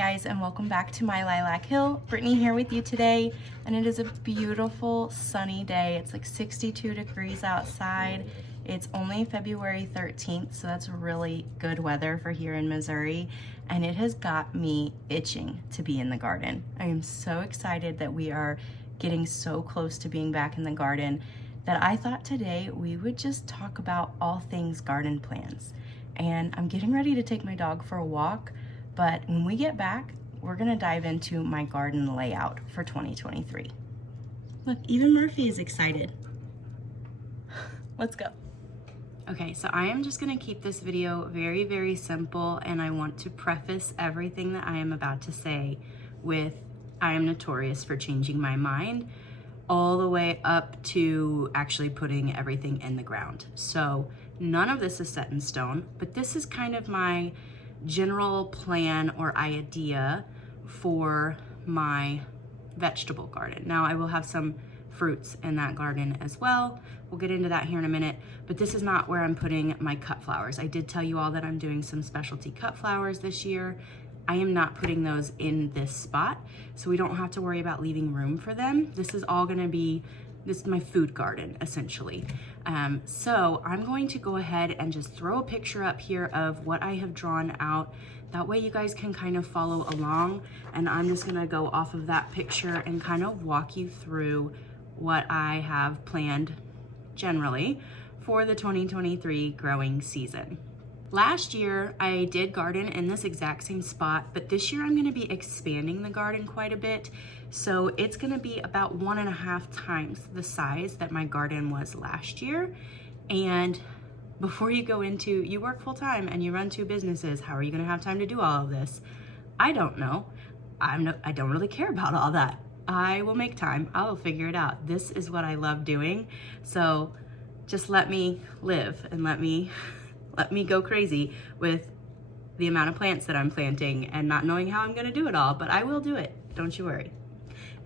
guys, and welcome back to my Lilac Hill. Brittany here with you today, and it is a beautiful sunny day. It's like 62 degrees outside. It's only February 13th, so that's really good weather for here in Missouri, and it has got me itching to be in the garden. I am so excited that we are getting so close to being back in the garden that I thought today we would just talk about all things garden plants. And I'm getting ready to take my dog for a walk, but when we get back, we're gonna dive into my garden layout for 2023. Look, even Murphy is excited. Let's go. Okay, so I am just gonna keep this video very, very simple, and I want to preface everything that I am about to say with, I am notorious for changing my mind, all the way up to actually putting everything in the ground. So none of this is set in stone, but this is kind of my general plan or idea for my vegetable garden. Now I will have some fruits in that garden as well. We'll get into that here in a minute, but this is not where I'm putting my cut flowers. I did tell you all that I'm doing some specialty cut flowers this year. I am not putting those in this spot, so we don't have to worry about leaving room for them. This is all gonna be, this is my food garden, essentially. So I'm going to go ahead and just throw a picture up here of what I have drawn out. That way you guys can kind of follow along, and I'm just gonna go off of that picture and kind of walk you through what I have planned generally for the 2023 growing season. Last year, I did garden in this exact same spot, but this year I'm gonna be expanding the garden quite a bit. So it's gonna be about 1.5 times the size that my garden was last year. And before you go into, you work full time and you run 2 businesses, how are you gonna have time to do all of this? I don't know. I don't really care about all that. I will make time, I will figure it out. This is what I love doing. So just let me live and let me go crazy with the amount of plants that I'm planting and not knowing how I'm gonna do it all, but I will do it, don't you worry.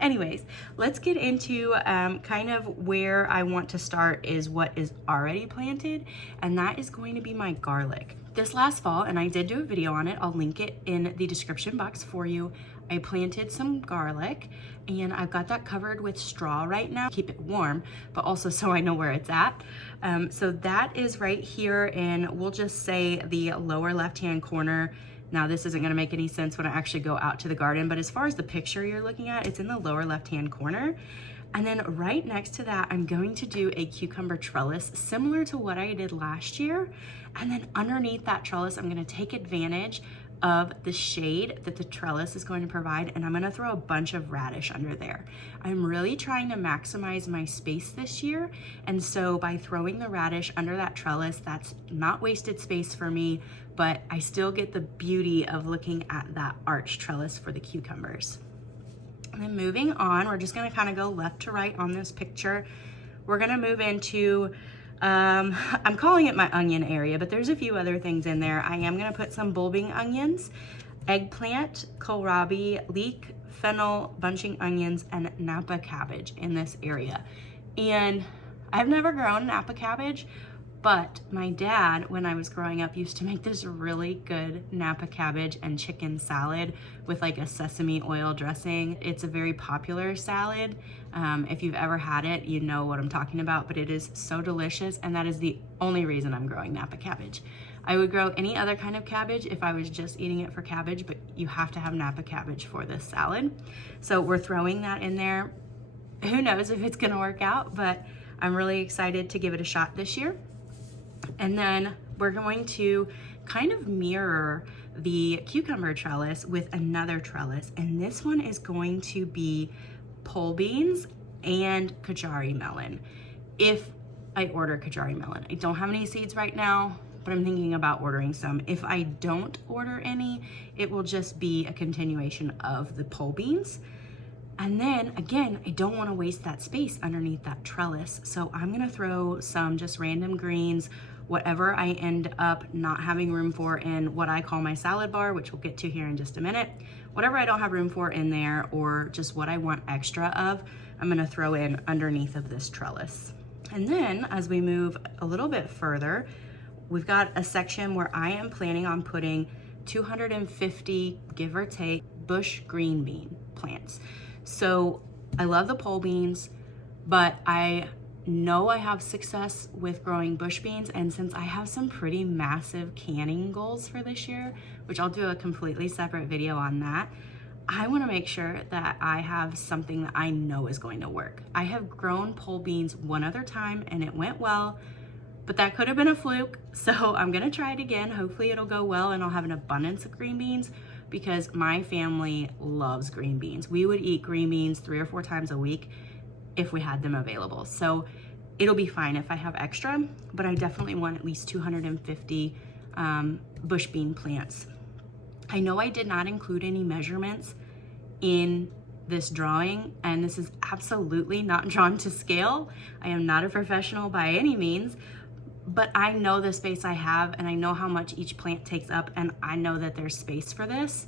Anyways, let's get into kind of where I want to start is what is already planted, and that is going to be my garlic. This last fall, and I did do a video on it, I'll link it in the description box for you. I planted some garlic, and I've got that covered with straw right now, keep it warm, but also so I know where it's at. So that is right here in, we'll just say the lower left-hand corner. Now this isn't gonna make any sense when I actually go out to the garden, but as far as the picture you're looking at, it's in the lower left-hand corner. And then right next to that, I'm going to do a cucumber trellis similar to what I did last year. And then underneath that trellis, I'm gonna take advantage of the shade that the trellis is going to provide, and I'm gonna throw a bunch of radish under there. I'm really trying to maximize my space this year, and so by throwing the radish under that trellis, that's not wasted space for me, but I still get the beauty of looking at that arch trellis for the cucumbers. And then moving on, we're just gonna kind of go left to right on this picture. We're gonna move into, I'm calling it my onion area, but there's a few other things in there. I am gonna put some bulbing onions, eggplant, kohlrabi, leek, fennel, bunching onions, and Napa cabbage in this area. And I've never grown Napa cabbage, but my dad, when I was growing up, used to make this really good Napa cabbage and chicken salad with like a sesame oil dressing. It's a very popular salad. If you've ever had it, you know what I'm talking about, but it is so delicious, and that is the only reason I'm growing Napa cabbage. I would grow any other kind of cabbage if I was just eating it for cabbage, but you have to have Napa cabbage for this salad. So we're throwing that in there. Who knows if it's gonna work out, but I'm really excited to give it a shot this year. And then we're going to kind of mirror the cucumber trellis with another trellis, and this one is going to be pole beans and Kajari melon. If I order Kajari melon, I don't have any seeds right now, but I'm thinking about ordering some. If I don't order any, it will just be a continuation of the pole beans. And then again, I don't want to waste that space underneath that trellis, so I'm gonna throw some just random greens, whatever I end up not having room for in what I call my salad bar, which we'll get to here in just a minute. Whatever I don't have room for in there, or just what I want extra of, I'm gonna throw in underneath of this trellis. And then as we move a little bit further, we've got a section where I am planning on putting 250, give or take, bush green bean plants. So I love the pole beans, but I know I have success with growing bush beans, and since I have some pretty massive canning goals for this year, which I'll do a completely separate video on that, I want to make sure that I have something that I know is going to work. I have grown pole beans one other time and it went well, but that could have been a fluke. So I'm gonna try it again. Hopefully it'll go well and I'll have an abundance of green beans, because my family loves green beans. We would eat green beans 3 or 4 times a week if we had them available. So it'll be fine if I have extra, but I definitely want at least 250 bush bean plants. I know I did not include any measurements in this drawing, and this is absolutely not drawn to scale. I am not a professional by any means, but I know the space I have and I know how much each plant takes up, and I know that there's space for this.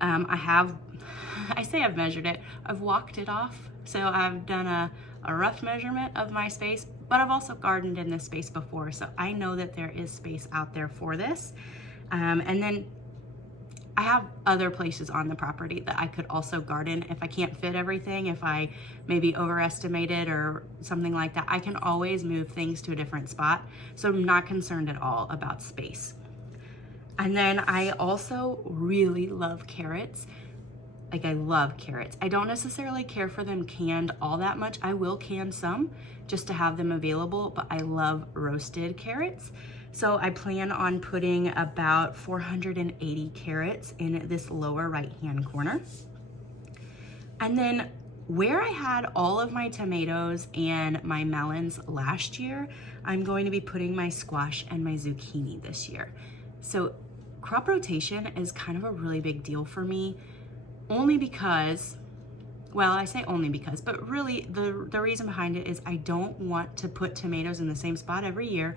I say I've measured it, I've walked it off. So I've done a rough measurement of my space, but I've also gardened in this space before. So I know that there is space out there for this. And then I have other places on the property that I could also garden. If I can't fit everything, if I maybe overestimated or something like that, I can always move things to a different spot. So I'm not concerned at all about space. And then I also really love carrots. Like, I love carrots. I don't necessarily care for them canned all that much. I will can some just to have them available, but I love roasted carrots. So I plan on putting about 480 carrots in this lower right-hand corner. And then where I had all of my tomatoes and my melons last year, I'm going to be putting my squash and my zucchini this year. So crop rotation is kind of a really big deal for me, only because, well, I say only because, but really the reason behind it is I don't want to put tomatoes in the same spot every year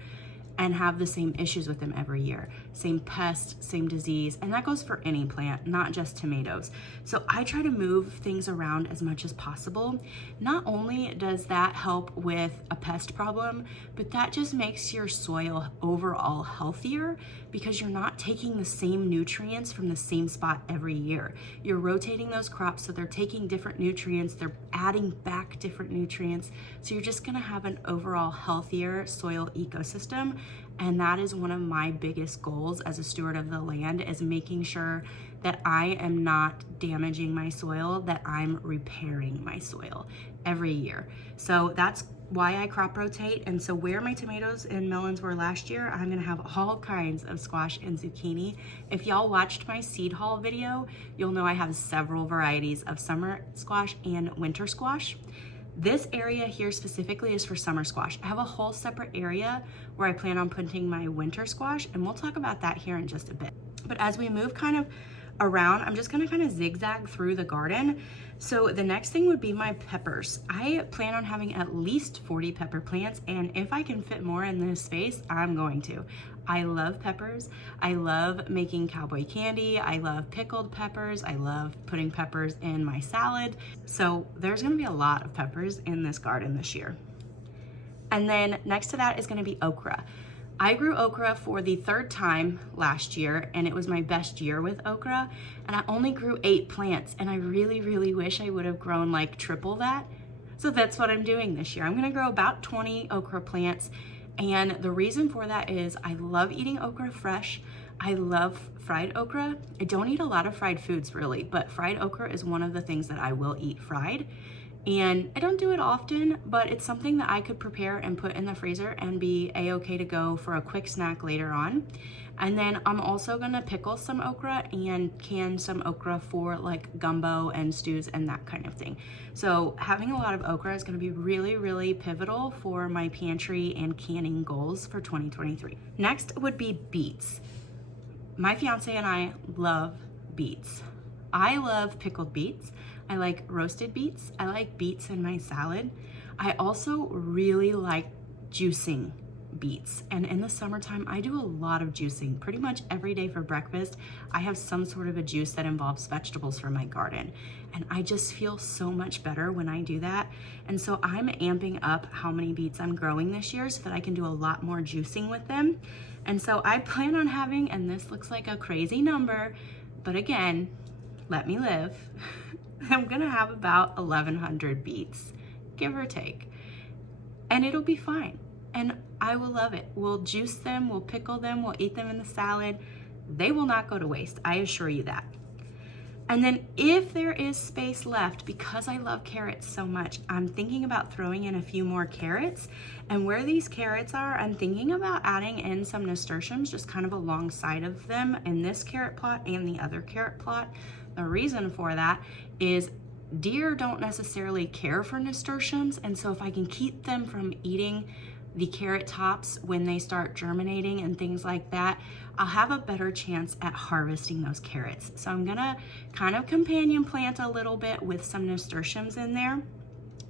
and have the same issues with them every year. Same pest, same disease, and that goes for any plant, not just tomatoes. So I try to move things around as much as possible. Not only does that help with a pest problem, but that just makes your soil overall healthier, because you're not taking the same nutrients from the same spot every year. You're rotating those crops, so they're taking different nutrients, they're adding back different nutrients. So you're just gonna have an overall healthier soil ecosystem. And that is one of my biggest goals as a steward of the land, is making sure that I am not damaging my soil, that I'm repairing my soil every year. So that's why I crop rotate. And so where my tomatoes and melons were last year, I'm gonna have all kinds of squash and zucchini. If y'all watched my seed haul video, you'll know I have several varieties of summer squash and winter squash. This area here specifically is for summer squash. I have a whole separate area where I plan on putting my winter squash, and we'll talk about that here in just a bit. But as we move kind of around, I'm just gonna kind of zigzag through the garden. So the next thing would be my peppers. I plan on having at least 40 pepper plants, and if I can fit more in this space, I'm going to. I love peppers. I love making cowboy candy. I love pickled peppers. I love putting peppers in my salad. So there's gonna be a lot of peppers in this garden this year. And then next to that is gonna be okra. I grew okra for the 3rd time last year, and it was my best year with okra, and I only grew 8 plants, and I really, really wish I would have grown like triple that. So that's what I'm doing this year. I'm gonna grow about 20 okra plants, and the reason for that is I love eating okra fresh. I love fried okra. I don't eat a lot of fried foods really, but fried okra is one of the things that I will eat fried. And I don't do it often, but it's something that I could prepare and put in the freezer and be a-okay to go for a quick snack later on. And then I'm also gonna pickle some okra and can some okra for like gumbo and stews and that kind of thing. So having a lot of okra is gonna be really, really pivotal for my pantry and canning goals for 2023. Next would be beets. My fiance and I love beets. I love pickled beets. I like roasted beets. I like beets in my salad. I also really like juicing beets. And in the summertime, I do a lot of juicing. Pretty much every day for breakfast, I have some sort of a juice that involves vegetables from my garden. And I just feel so much better when I do that. And so I'm amping up how many beets I'm growing this year so that I can do a lot more juicing with them. And so I plan on having, and this looks like a crazy number, but again, let me live. I'm gonna have about 1,100 beets, give or take. And it'll be fine. And I will love it. We'll juice them, we'll pickle them, we'll eat them in the salad. They will not go to waste, I assure you that. And then if there is space left, because I love carrots so much, I'm thinking about throwing in a few more carrots. And where these carrots are, I'm thinking about adding in some nasturtiums just kind of alongside of them in this carrot plot and the other carrot plot. The reason for that is deer don't necessarily care for nasturtiums, and so if I can keep them from eating the carrot tops when they start germinating and things like that, I'll have a better chance at harvesting those carrots. So I'm gonna kind of companion plant a little bit with some nasturtiums in there.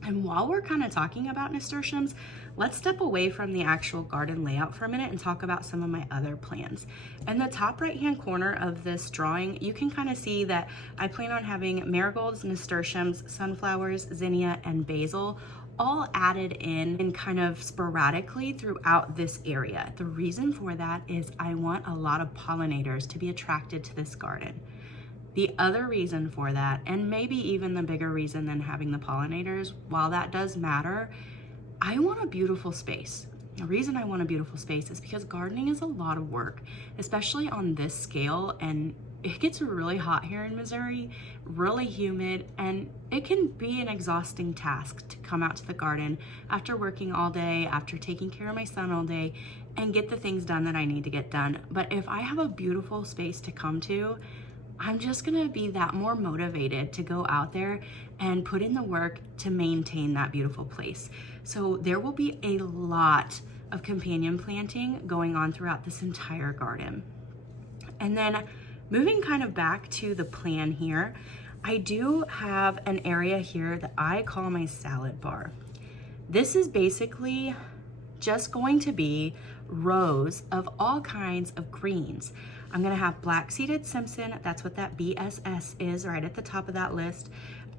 And while we're kind of talking about nasturtiums, let's step away from the actual garden layout for a minute and talk about some of my other plans. In the top right-hand corner of this drawing, you can kind of see that I plan on having marigolds, nasturtiums, sunflowers, zinnia, and basil all added in kind of sporadically throughout this area. The reason for that is I want a lot of pollinators to be attracted to this garden. The other reason for that, and maybe even the bigger reason than having the pollinators, while that does matter, I want a beautiful space. The reason I want a beautiful space is because gardening is a lot of work, especially on this scale, and it gets really hot here in Missouri, really humid, and it can be an exhausting task to come out to the garden after working all day, after taking care of my son all day, and get the things done that I need to get done. But if I have a beautiful space to come to, I'm just gonna be that more motivated to go out there and put in the work to maintain that beautiful place. So there will be a lot of companion planting going on throughout this entire garden. And then moving kind of back to the plan here, I do have an area here that I call my salad bar. This is basically just going to be rows of all kinds of greens. I'm gonna have black-seeded Simpson, that's what that BSS is right at the top of that list.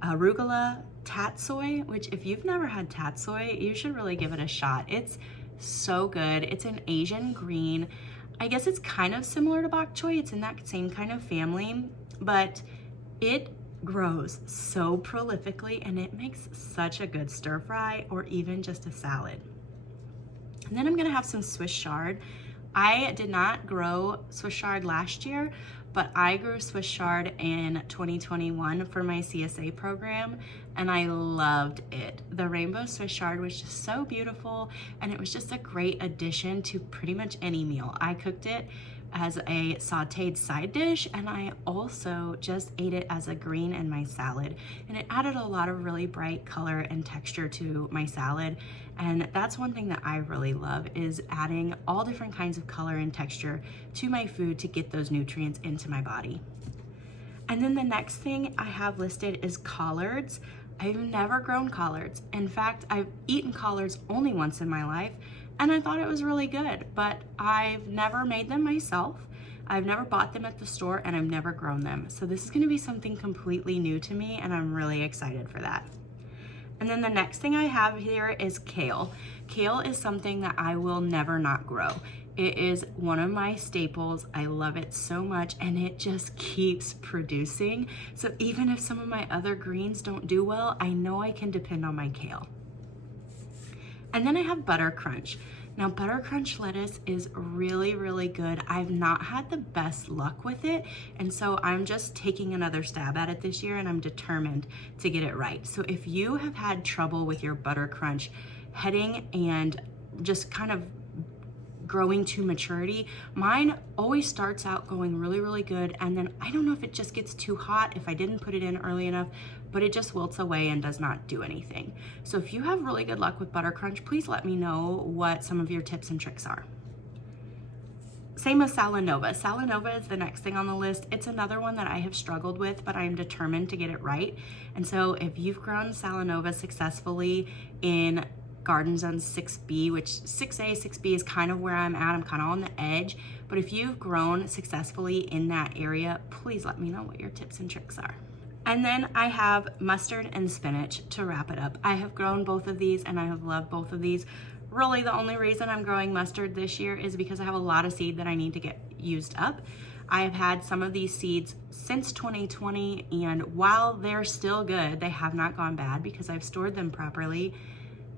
Arugula, tatsoi, which if you've never had tatsoi, you should really give it a shot. It's so good. It's an Asian green. I guess it's kind of similar to bok choy. It's in that same kind of family, but it grows so prolifically and it makes such a good stir fry or even just a salad. And then I'm gonna have some Swiss chard. I did not grow Swiss chard last year, but I grew Swiss chard in 2021 for my CSA program, and I loved it. The rainbow Swiss chard was just so beautiful, and it was just a great addition to pretty much any meal. I cooked it as a sauteed side dish, and I also just ate it as a green in my salad, and it added a lot of really bright color and texture to my salad. And that's one thing that I really love, is adding all different kinds of color and texture to my food to get those nutrients into my body. And then the next thing I have listed is collards. I've never grown collards. In fact, I've eaten collards only once in my life, and I thought it was really good, but I've never made them myself. I've never bought them at the store, and I've never grown them. So this is gonna be something completely new to me, and I'm really excited for that. And then the next thing I have here is kale. Kale is something that I will never not grow. It is one of my staples. I love it so much, and it just keeps producing. So even if some of my other greens don't do well, I know I can depend on my kale. And then I have butter crunch. Now, butter crunch lettuce is really, really good. I've not had the best luck with it, and so I'm just taking another stab at it this year, and I'm determined to get it right. So if you have had trouble with your butter crunch heading and just kind of growing to maturity, mine always starts out going really, really good, and then I don't know if it just gets too hot if I didn't put it in early enough, but it just wilts away and does not do anything. So if you have really good luck with butter crunch, please let me know what some of your tips and tricks are. Same with Salanova. Salanova is the next thing on the list. It's another one that I have struggled with, but I am determined to get it right. And so if you've grown Salanova successfully in Garden Zone 6B, which 6A, 6B is kind of where I'm at. I'm kind of on the edge. But if you've grown successfully in that area, please let me know what your tips and tricks are. And then I have mustard and spinach to wrap it up. I have grown both of these and I have loved both of these. really the only reason I'm growing mustard this year is because I have a lot of seed that I need to get used up. I have had some of these seeds since 2020, and while they're still good, they have not gone bad because I've stored them properly.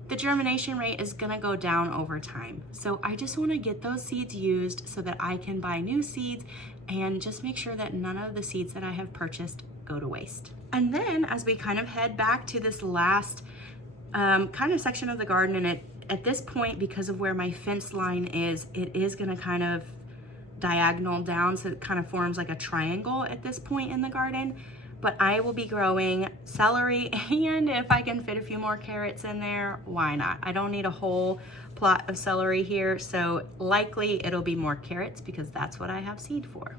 The germination rate is gonna go down over time. So I just wanna get those seeds used so that I can buy new seeds and just make sure that none of the seeds that I have purchased go to waste. And then as we kind of head back to this last kind of section of the garden, and at this point, because of where my fence line is, it is gonna kind of diagonal down, so it kind of forms like a triangle at this point in the garden. But I will be growing celery, and if I can fit a few more carrots in there, why not? I don't need a whole plot of celery here, so likely it'll be more carrots because that's what I have seed for.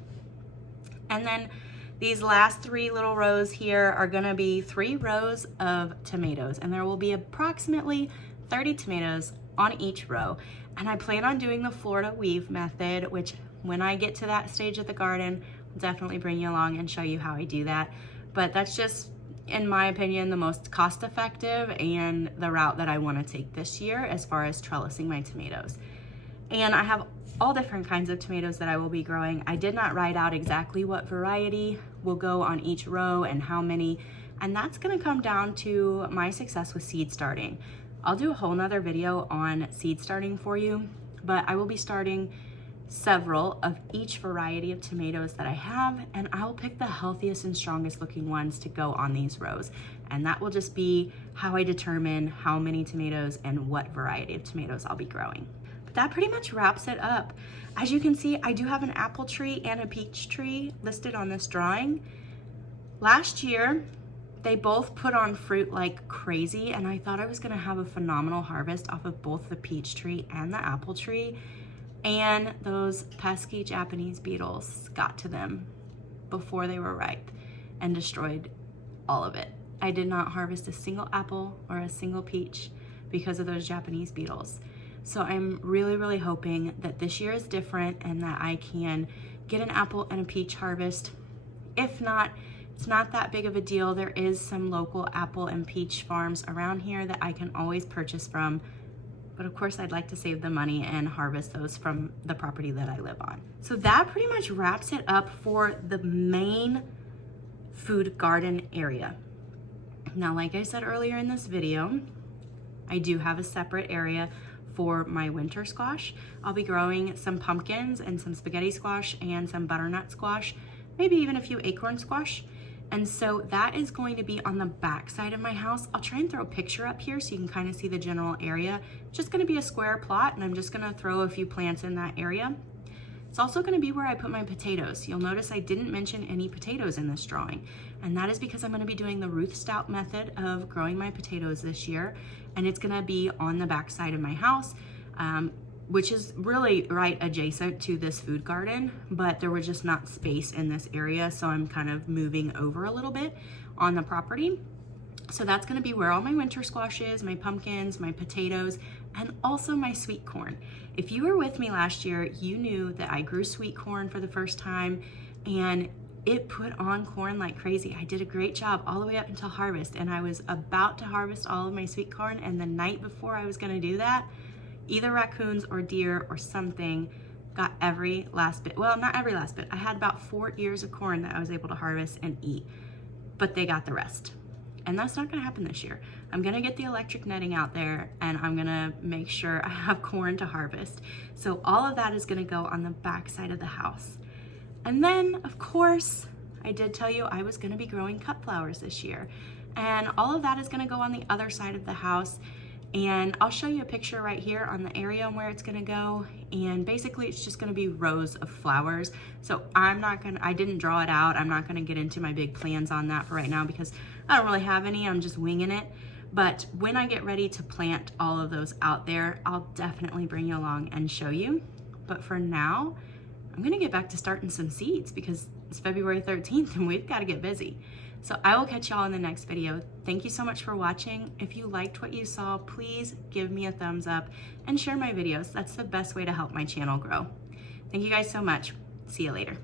And then these last 3 little rows here are gonna be 3 rows of tomatoes, and there will be approximately 30 tomatoes on each row. And I plan on doing the Florida weave method, which when I get to that stage of the garden, I'll definitely bring you along and show you how I do that. But that's just, in my opinion, the most cost-effective and the route that I want to take this year as far as trellising my tomatoes. And I have all different kinds of tomatoes that I will be growing. I did not write out exactly what variety will go on each row and how many, and that's going to come down to my success with seed starting. I'll do a whole nother video on seed starting for you, but I will be starting several of each variety of tomatoes that I have, and I'll pick the healthiest and strongest looking ones to go on these rows. And that will just be how I determine how many tomatoes and what variety of tomatoes I'll be growing. But that pretty much wraps it up. As you can see, I do have an apple tree and a peach tree listed on this drawing. Last year, they both put on fruit like crazy, and I thought I was gonna have a phenomenal harvest off of both the peach tree and the apple tree. And those pesky Japanese beetles got to them before they were ripe and destroyed all of it. I did not harvest a single apple or a single peach because of those Japanese beetles. So I'm really, really hoping that this year is different and that I can get an apple and a peach harvest. If not, it's not that big of a deal. There is some local apple and peach farms around here that I can always purchase from. But of course, I'd like to save the money and harvest those from the property that I live on. So that pretty much wraps it up for the main food garden area. Now, like I said earlier in this video, I do have a separate area for my winter squash. I'll be growing some pumpkins and some spaghetti squash and some butternut squash, maybe even a few acorn squash. And so that is going to be on the back side of my house. I'll try and throw a picture up here so you can kind of see the general area. It's just gonna be a square plot, and I'm just gonna throw a few plants in that area. It's also gonna be where I put my potatoes. You'll notice I didn't mention any potatoes in this drawing, and that is because I'm gonna be doing the Ruth Stout method of growing my potatoes this year, and it's gonna be on the back side of my house, which is really right adjacent to this food garden, but there was just not space in this area, so I'm kind of moving over a little bit on the property. So that's gonna be where all my winter squash is, my pumpkins, my potatoes, and also my sweet corn. If you were with me last year, you knew that I grew sweet corn for the first time, and it put on corn like crazy. I did a great job all the way up until harvest, and I was about to harvest all of my sweet corn, and the night before I was gonna do that, either raccoons or deer or something got every last bit. Well, not every last bit. I had about 4 ears of corn that I was able to harvest and eat, but they got the rest. And that's not gonna happen this year. I'm gonna get the electric netting out there, and I'm gonna make sure I have corn to harvest. So all of that is gonna go on the back side of the house. And then, of course, I did tell you I was gonna be growing cut flowers this year. And all of that is gonna go on the other side of the house. And I'll show you a picture right here on the area and where it's gonna go. And basically it's just gonna be rows of flowers. So I didn't draw it out. I'm not gonna get into my big plans on that for right now because I don't really have any, I'm just winging it. But when I get ready to plant all of those out there, I'll definitely bring you along and show you. But for now, I'm gonna get back to starting some seeds because it's February 13th and we've gotta get busy. So I will catch y'all in the next video. Thank you so much for watching. If you liked what you saw, please give me a thumbs up and share my videos. That's the best way to help my channel grow. Thank you guys so much. See you later.